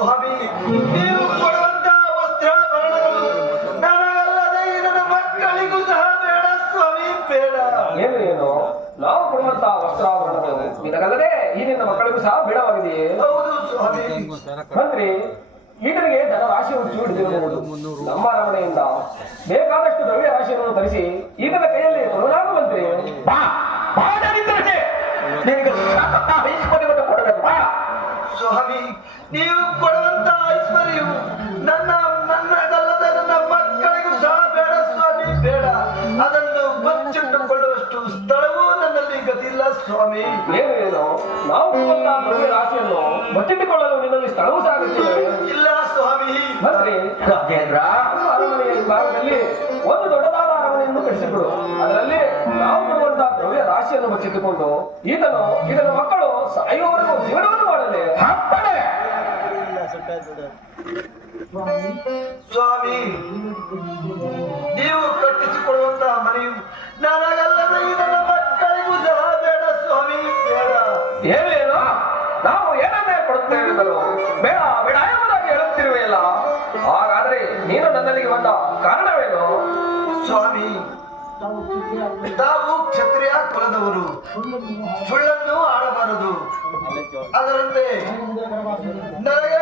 ಸ್ವಾಮಿ, ನೀವು ಕೊಡುವಂತ ವಸ್ತ್ರಾಭರಣಗಳು ನನಗಲ್ಲದೆ ನನ್ನ ಮಕ್ಕಳಿಗೂ ಸಹ ಬೇಡ ಸ್ವಾಮಿ, ಬೇಡ. ಏನು ನಾವು ಕೊಡುವಂತಹ ವಸ್ತ್ರಾಭರಣಗಳು ನಿನಗಲ್ಲದೆ ಈ ನಿನ್ನ ಮಕ್ಕಳಿಗೂ ಸಹ ಬೇಡವಾಗಿದೆಯೇ? ಹೌದು ಸ್ವಾಮಿ. ಮಂತ್ರಿ, ಈತನಿಗೆ ಧನ ರಾಶಿ ಹಿಡಿದಿರಬಹುದು. ನಮ್ಮ ಅರಮನೆಯಿಂದ ಬೇಕಾದಷ್ಟು ದ್ರವ್ಯ ರಾಶಿಯನ್ನು ತರಿಸಿ ಈತನ ಕೈಯಲ್ಲಿ ಕೊಡೋಣಾಗ ಮಂತ್ರಿ. ಸ್ವಾಮಿ, ನೀವು ಕೊಡುವಂತ ಐಶ್ವರ್ಯವು ನನ್ನದಲ್ಲದೆ ನನ್ನ ಮಕ್ಕಳಿಗೂ ಸಹ ಬೇಡ ಸ್ವಾಮಿ, ಬೇಡ. ಅದನ್ನು ಬಚ್ಚಿಟ್ಟುಕೊಳ್ಳುವಷ್ಟು ಸ್ಥಳವೂ ನನ್ನಲ್ಲಿ ಗತಿಯಿಲ್ಲ ಸ್ವಾಮಿ. ಏನು ನಾವು ಕೊಡುವಂತಹ ದ್ರವ್ಯ ರಾಶಿಯನ್ನು ಬಚ್ಚಿಟ್ಟುಕೊಳ್ಳಲು ನಿನ್ನಲ್ಲಿ ಸ್ಥಳವೂ ಸಾಗುತ್ತಿದೆ? ಇಲ್ಲ ಸ್ವಾಮಿ. ಮಂತ್ರಿ, ಅರಮನೆಯ ಭಾಗದಲ್ಲಿ ಒಂದು ದೊಡ್ಡದಾದ ಅರಮನೆಯನ್ನು ಕಟ್ಟಿಸಿಬಿಡು. ಅದರಲ್ಲಿ ನಾವು ಕೊಡುವಂತಹ ದ್ರವ್ಯ ರಾಶಿಯನ್ನು ಬಚ್ಚಿಟ್ಟುಕೊಂಡು ಇದನ್ನು ಮಕ್ಕಳು ಸಾಯುವವರೆಗೂ ಜೀವನವನ್ನು ಮಾಡಲಿ. ಸ್ವಾಮಿ, ನೀವು ಕಟ್ಟಿಸಿಕೊಡುವಂತಹ ಮನೆಯು ನನಗಲ್ಲದೆ ನನ್ನ ಮಕ್ಕಳಿಗೂ ಸಹ ಬೇಡ ಸ್ವಾಮಿ, ಬೇಡ. ಏನೇನು ನಾವು ಏನನ್ನೇ ಕೊಡುತ್ತೇವೆ ಬೇಡ ಬೇಡ ಎಂಬುದಾಗಿ ಹೇಳುತ್ತಿರುವೆಯಲ್ಲ, ಹಾಗಾದ್ರೆ ನೀನು ನನ್ನಲ್ಲಿಗೆ ಬಂದ ಕಾರಣವೇನು? ಸ್ವಾಮಿ, ತಾವು ಕ್ಷತ್ರಿಯ ಕುಲದವರು, ಸುಳ್ಳನ್ನು ಆಡಬಾರದು. ಅದರಂತೆ ನನಗೆ